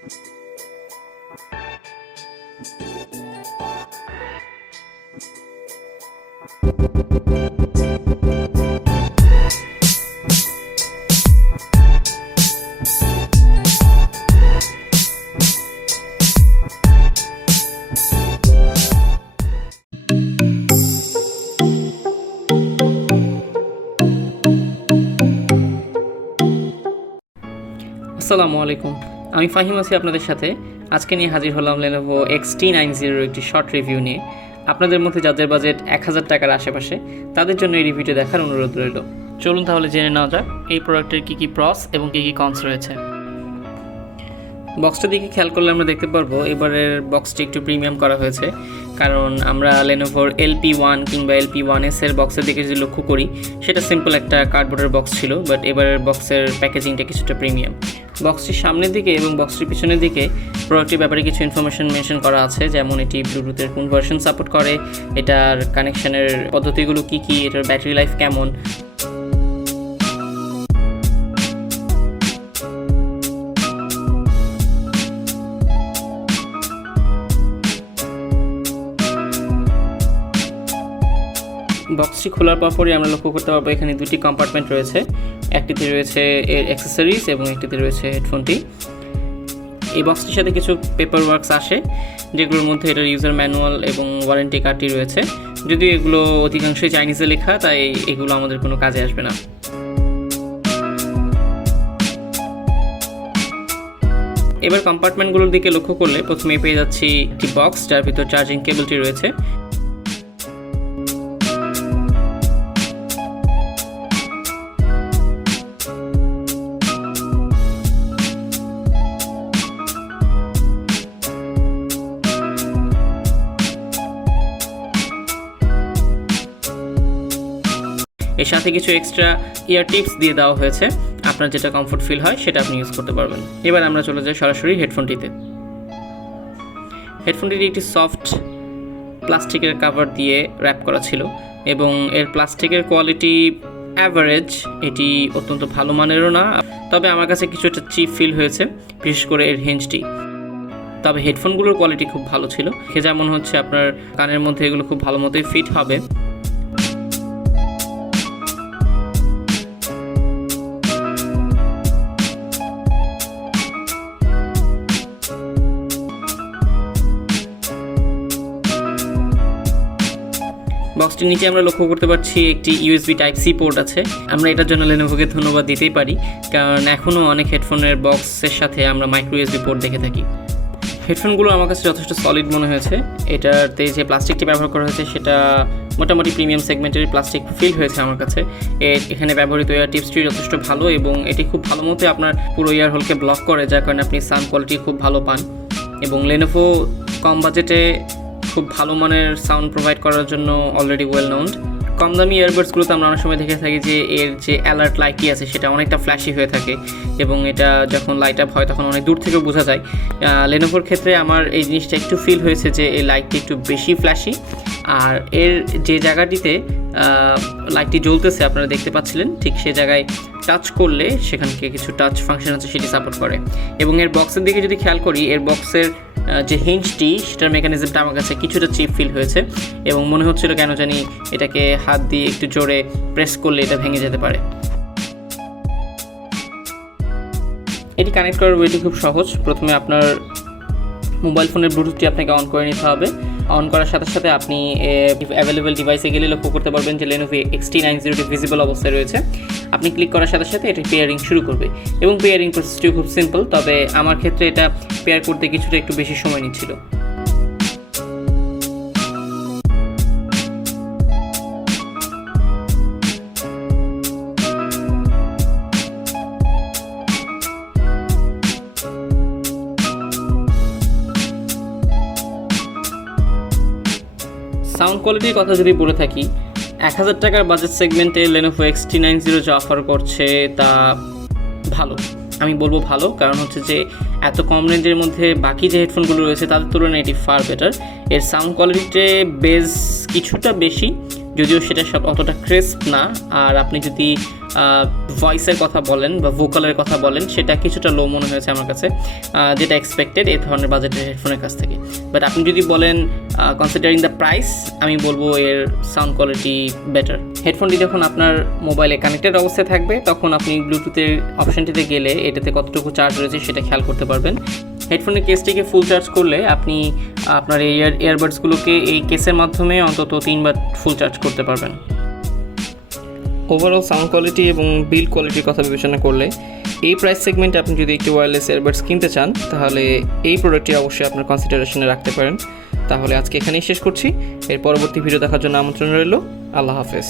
আসসালামু আলাইকুম, আমি ফাহিম আছি আপনাদের সাথে। আজকে নিয়ে হাজির হলাম Lenovo XT90 একটি শর্ট রিভিউ নিয়ে। আপনাদের মধ্যে যাদের বাজেট 1000 টাকার আশেপাশে তাদের জন্য এই রিভিউটি দেখার অনুরোধ রইল। চলুন তাহলে জেনে নেওয়া যাক এই প্রোডাক্টের কী প্রস এবং কী কনস রয়েছে। বক্সটা দিকে খেয়াল করলে আমরা দেখতে পারবো এবারের বক্সটি একটু প্রিমিয়াম করা হয়েছে, কারণ আমরা Lenovoর LP1 কিংবা LP1S এর বক্সের দিকে যদি লক্ষ্য করি সেটা সিম্পল একটা কার্ডবোর্ডের বক্স ছিল, বাট এবারের বক্সের প্যাকেজিংটা কিছুটা প্রিমিয়াম। বক্সটির সামনের দিকে এবং বক্সটির পিছনের দিকে প্রোডাক্টের ব্যাপারে কিছু ইনফরমেশন মেনশন করা আছে, যেমন এটি ব্লুটুথের কোন ভার্সন সাপোর্ট করে, এটার কানেকশনের পদ্ধতিগুলো কী, এটার ব্যাটারি লাইফ কেমন। বক্সটি খোলার পরই আমরা লক্ষ্য করতে পারবো এখানে দুটি কম্পার্টমেন্ট রয়েছে, একটিতে রয়েছে এর অ্যাক্সেসরিজ এবং একটিতে রয়েছে হেডফোনটি। এই বক্সটির সাথে কিছু পেপার ওয়ার্কস আসে, যেগুলোর মধ্যে এটার ইউজার ম্যানুয়াল এবং ওয়ারেন্টি কার্ডটি রয়েছে। যদিও এগুলো অধিকাংশই চাইনিজে লেখা, তাই এগুলো আমাদের কোনো কাজে আসবে না। এবার কম্পার্টমেন্টগুলোর দিকে লক্ষ্য করলে প্রথমে পেয়ে যাচ্ছি একটি বক্স, যার ভিতর চার্জিং কেবলটি রয়েছে। এর সাথে কিছু এক্সট্রা ইয়ার টিপস দিয়ে দেওয়া হয়েছে, আপনার যেটা কমফোর্ট ফিল হয় সেটা আপনি ইউজ করতে পারবেন। এবার আমরা চলে যাই সরাসরি হেডফোনটিতে। হেডফোনটিতে একটি সফট প্লাস্টিকের কাভার দিয়ে র্যাপ করা ছিল এবং এর প্লাস্টিকের কোয়ালিটি অ্যাভারেজ, এটি অত্যন্ত ভালো মানেরও না, তবে আমার কাছে কিছুটা চিপ ফিল হয়েছে, বিশেষ করে এর হিঞ্জটি। তবে হেডফোনগুলোর কোয়ালিটি খুব ভালো ছিল, যেমন হচ্ছে আপনার কানের মধ্যে এগুলো খুব ভালো মতোই ফিট হবে। বক্সটির নিচে আমরা লক্ষ্য করতে পারছি একটি USB Type-C পোর্ট আছে। আমরা এটার জন্য Lenovoকে ধন্যবাদ দিতেই পারি, কারণ এখনও অনেক হেডফোনের বক্সের সাথে আমরা মাইক্রো USB পোর্ট দেখে থাকি। হেডফোনগুলো আমার কাছে যথেষ্ট সলিড মনে হয়েছে। এটাতে যে প্লাস্টিকটি ব্যবহার করা হয়েছে সেটা মোটামুটি প্রিমিয়াম সেগমেন্টের প্লাস্টিক ফিল হয়েছে আমার কাছে। এখানে ব্যবহৃত ইয়ার টিপসটি যথেষ্ট ভালো এবং এটি খুব ভালো মতো আপনার পুরো ইয়ার হোলকে ব্লক করে, যার কারণে আপনি সাউন্ড কোয়ালিটি খুব ভালো পান। এবং Lenovo কম বাজেটে খুব ভালো মানের সাউন্ড প্রোভাইড করার জন্য অলরেডি ওয়েল নোন। কম দামি ইয়ারবাডসগুলোতে আমরা অনেক সময় দেখে থাকি যে এর যে অ্যালার্ট লাইটটি আছে সেটা অনেকটা ফ্ল্যাশি হয়ে থাকে এবং এটা যখন লাইট আপ হয় তখন অনেক দূর থেকে বোঝা যায়। Lenovoর ক্ষেত্রে আমার এই জিনিসটা একটু ফিল হয়েছে যে এই লাইটটি একটু বেশি ফ্ল্যাশি, আর এর যে জায়গাটিতে লাইটটি জ্বলতেছে আপনারা দেখতে পাচ্ছিলেন, ঠিক সে জায়গায় টাচ করলে সেখানকে কিছু টাচ ফাংশন আছে সেটি সাপোর্ট করে। এবং এর বক্সের দিকে যদি খেয়াল করি, এর বক্সের যে হিঞ্জটি সেটার মেকানিজমটা আমার কাছে কিছুটা চিপ ফিল হয়েছে এবং মনে হচ্ছিল কেন জানি এটাকে হাত দিয়ে একটু জোরে প্রেস করলে এটা ভেঙে যেতে পারে। এটি কানেক্ট করার ওয়েটি খুব সহজ। প্রথমে আপনার মোবাইল ফোনের ব্লুটুথটি আপনাকে অন করে নিতে হবে। অন করার সাথে সাথে আপনি অ্যাভেলেবেল ডিভাইসে গেলে লক্ষ্য করতে পারবেন যে Lenovo XT90 ভিজিবল অবস্থায় রয়েছে। আপনি ক্লিক করার সাথে সাথে এটি পেয়ারিং শুরু করবে এবং পেয়ারিং প্রসেসটি খুব সিম্পল, তবে আমার ক্ষেত্রে এটা পেয়ার করতে কিছুটা একটু বেশি সময় নিচ্ছিল। সাউন্ড কোয়ালিটির কথা যদি বলে থাকি, 1000 টাকার বাজেট সেগমেন্টে Lenovo XT90 যা অফার করছে তা ভালো। আমি বলবো ভালো, কারণ হচ্ছে যে এত কম রেঞ্জের মধ্যে বাকি যে হেডফোনগুলো রয়েছে তাদের তুলনায় এটি ফার বেটার। এর সাউন্ড কোয়ালিটিতে বেস কিছুটা বেশি, যদিও সেটা সব অতটা ক্রিস্প না। আর আপনি যদি ভয়েসের কথা বলেন বা ভোকালের কথা বলেন, সেটা কিছুটা লো মনে হয়েছে আমার কাছে, যেটা এক্সপেক্টেড এই ধরনের বাজেটের হেডফোনের কাছ থেকে। বাট আপনি যদি বলেন কনসিডারিং দ্য প্রাইস, আমি বলবো এর সাউন্ড কোয়ালিটি বেটার। হেডফোনটি যখন আপনার মোবাইলে কানেক্টেড অবস্থায় থাকবে, তখন আপনি ব্লুটুথের অপশানটিতে গেলে এটাতে কতটুকু চার্জ রয়েছে সেটা খেয়াল করতে পারবেন। হেডফোনের কেসটিকে ফুল চার্জ করলে আপনি আপনার এই ইয়ারবাডসগুলোকে এই কেসের মাধ্যমে অন্তত 3 বার ফুল চার্জ করতে পারবেন। ওভারঅল সাউন্ড কোয়ালিটি এবং বিল্ড কোয়ালিটির কথা বিবেচনা করলে এই প্রাইস সেগমেন্টে আপনি যদি একটি ওয়্যারলেস ইয়ারবাডস কিনতে চান, তাহলে এই প্রোডাক্টটি অবশ্যই আপনার কনসিডারেশনে রাখতে পারেন। তাহলে আজকে এখানেই শেষ করছি। এর পরবর্তী ভিডিও দেখার জন্য আমন্ত্রণ রইল। আল্লাহ হাফেজ।